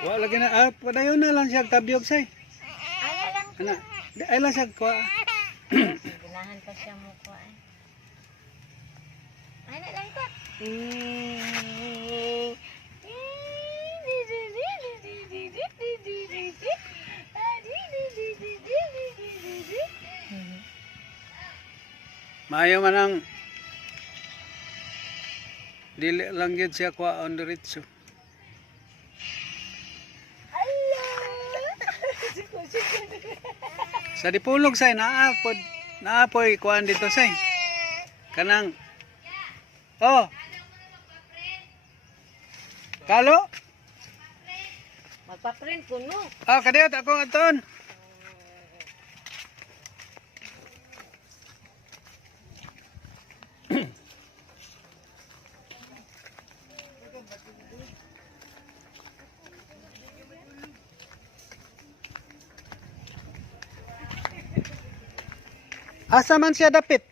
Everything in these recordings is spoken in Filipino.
Wa lagi na padayon na lang siya tabyog say. Ala lang. Ana, di ay lang siya kwa. Ganahan pa siya mo ko ay. Ana lang ko. Maayo man ang dili lang gyud siya kwa on diretso. Sa dipulog say naapoy kuan dito say. Kanang oh. Kalo? Magpa-print ko no. Kadiyot ako aton. Asa man siya dapit?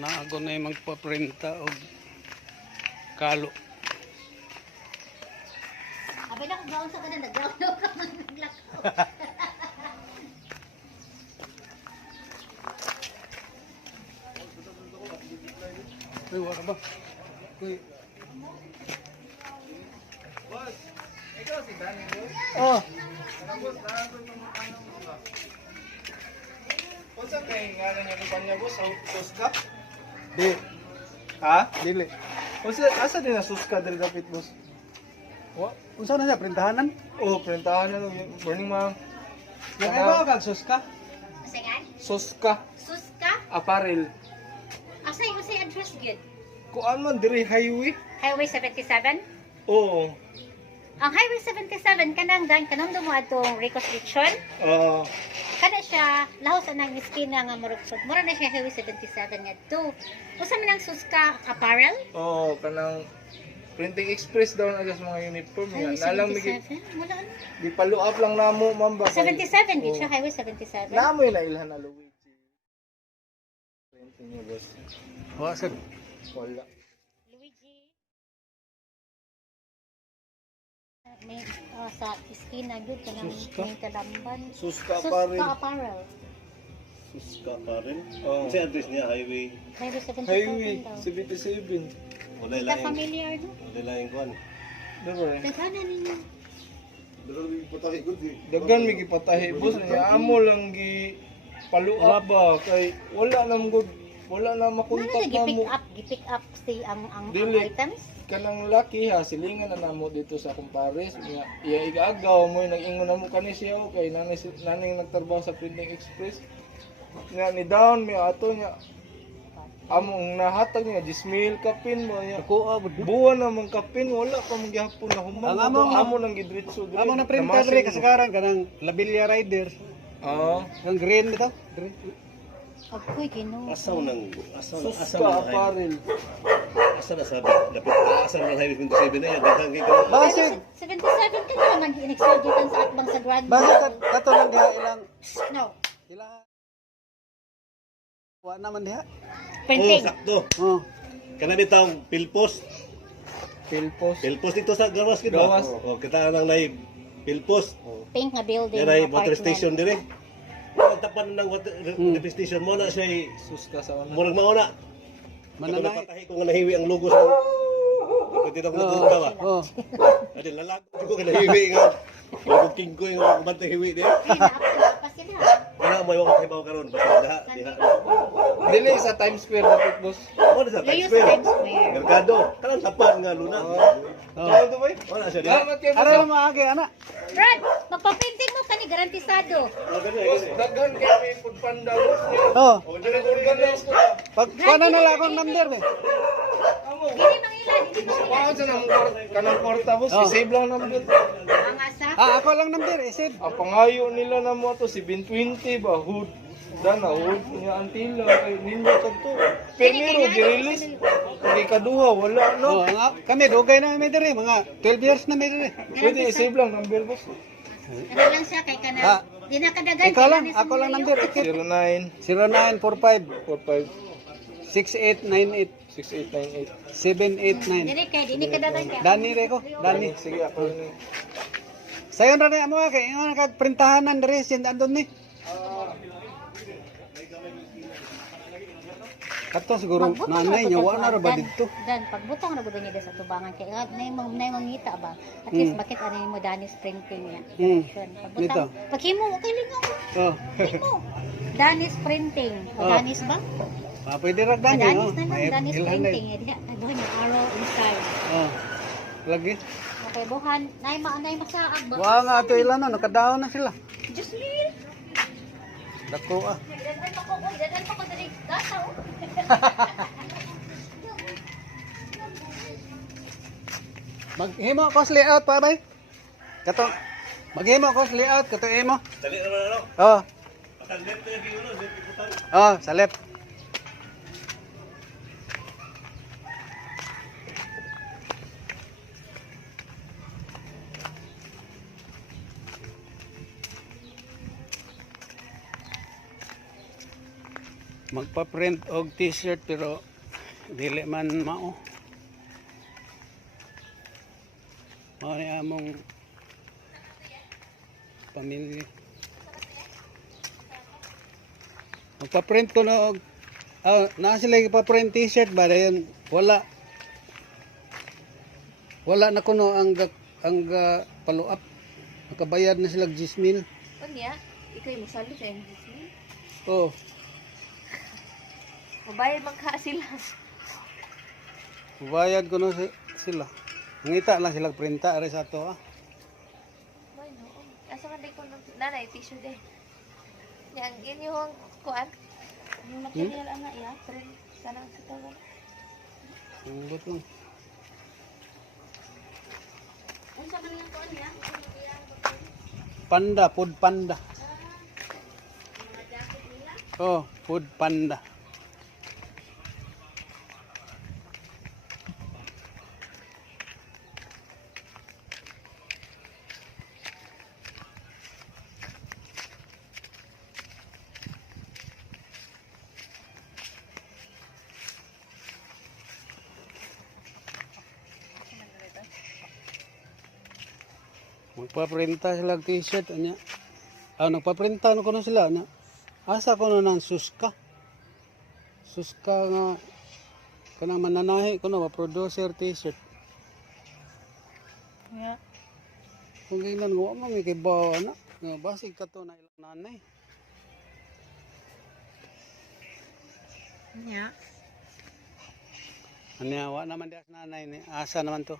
Naago na yung magpaprinta o kalo. Abay na kung gaon sa kanan, nag-ground ka man naglako. Uy, wala ba? Uy. Boss, ikaw si Danny, boss? Oh, Boss, nakakot ng ano mo ba? Kung saan kayo nga na niya niya, boss? Suska? di. Ha? Dili. Kung saan, asa din na suska dali kapit, boss? Wa, unsa na siya printahanan? Oh, printahan na lang. Morning, ma'am. Nakaibaw kag sus ka? Masagan? Suska, Suska? apparel. Usay address gyud. Kuan man, diri highway? Highway 77? Oo. Ang Highway 77 kanang do mo atong reconstruction. Kada siya lahos anang iskina nga murag mura na siya Highway 77 ngadto. Usa man ang Suska apparel? Oo, kanang printing express daw na sa mga uniform. Highway Nalang migi, 77? Wala na. di follow up lang namo, ma'am. ba? 77 gid Oo. siya Highway 77. Namoy na ilhan na Luigi. Printing niyo, boss. Wa sad. Wala. Luigi. May sa iskina gud kanang Suska? may kalamban. Suska Suska apparel. apparel. Suska pa rin. Oo. Kasi address niya, highway. Highway 77 Highway daw. 77. Wala Kita lang. familiar no? Wala lang yung kuhan. Diba? Daghanan ninyo. Dagan mi gipatahi, boss. Niya amo lang gi follow up ba kay wala nam gud wala na Ano makontak na mo. gipick up si ang Dili. items? Kanang laki ha, silingan na namo dito sa kumpares. Iya igagaw mo nag-ingon na mo kani siya kay naning nagtrabaho sa Printing Express. Nga ni down mi ato niya among nahatag niya 10,000 kapin mo niya. Ako Buwan naman kapin wala pa magyapon na human. Ang among- amo nang gidritso diri. amo na printa diri kasagaran kanang Labilia Rider. Ah, Ang green bitaw. Green. Ako'y ginoo. Asaw ng, asaw suska na highway. apparel. Asaw na sabi. Dapat asaw na highway 27 na yan. Daghang kay ka. Basit, 77 ka na naman in-extraditan sa atbang sa Grand basit kato lang diha ilang No. ilang wa naman diha. Oo, Printing. sakto. Oh. Kanami taong pilpos. Pilpos. Pilpos dito sa Gawas. Kita. Gawas. O, kita nang nai pilpos. Pink nga building. Yan ay water apartment. station dire. Ang tapan ng water station mo na siya Suska sa una. murag mauna. Mananay. Mananay. Patahi ko nga nahiwi ang logo sa Ikaw dito ko natutuka ba? Oh. Adi lalago ko nga nahiwi nga. Ako king ko yung kumantay hiwi di. Ay, naapto pa sila. Wala mo yung kahibaw karon basta diha. Dili sa Times Square dapat, boss. Mo sa Layo Times sa Square. Times Square. Merkado. Kanang tapan nga luna. Oh. Kaya ito ba? Wala siya diha. Salamat kayo, Ara boss. mo agi ana. Brad, magpa-printing mo kani garantisado. Boss, daghan kayo may food panda, boss. Oh. O, nag-organize ko. Pag kuno na lang akong number be. Amo. Dili mangilan, dili mangilan. Wow, sa nang kanang kwarta, boss. Oh. I-save lang naman dito. Ang asa. Ako lang number isip. Ang pangayo nila na mo to, 720 ba? Hood. Dana niya antila kay ninyo kadto. Pero gi-release kay kaduha wala no. Oh, kami dugay na may diri mga 12 years na may diri. Pwede i-save lang number boss. Ano lang siya kay kana. Ah. Di na kadagan. Ikaw lang, ako lang number. 09 0945 45 6898 6898. 789. Dili kay di kadagan ka. Dani Reko, Dani. Sige ako ni. Sayon ra ni amo kay ingon nagprintahanan diri sin andon ni. Kato siguro nanay niya wa na ra ba didto. Dan pagbutang na gud niya sa tubangan kay nay mangita ba. At least bakit ano mo Danis printing niya. Dito. Pagbutang paghimo okay lingaw. Oh. Himo. Danis printing. O Oh. Danis ba? Pwede ra dani Danis oh. na lang Danis Ilhan na printing. Doon yung arrow inside. Oh. Lagi. Okay, buhan. Nay masaag ba? Wa nga ato ilan no nakadaon na sila. Just me. Dako ah. Dadan pa ko diri gasa. Maghimo ko sa layout pa bay. Kato. Maghimo ko sa layout kato imo. Dali naman ano. Oh. Basta left na yung ulo, left iputan. Oh, sa left. Magpa-print og t-shirt pero dili man mao. Mao ni among pamilya. Magpa-print ko na og na sila ipa-print t-shirt ba dayon wala na kuno ang follow up. Nakabayad na sila 10,000. Unya, ikaw yung masalo sa MGC. Oh, Mabayad man ka sila. bayad ko na sila. Ngita lang sila printa ari sa ato ah. May no. Asa ka di ko ng nanay tissue de. Yang inyong kuan. Yung material ana ya, print sana sa tawo. Ang lang. Unsa man yung kuan ya? Panda, food panda. Oh, food panda. Magpaprinta sila og t-shirt anya. Nagpaprinta no kuno sila anya. Asa kuno nang suska. Suska nga kanang mananahi kuno ba producer t-shirt. Yeah. Kung ginan mo mo may kibaw na. Nga basig ka to na ilang nanay. Yeah. Anya wa naman dias nanay ni. Asa naman to.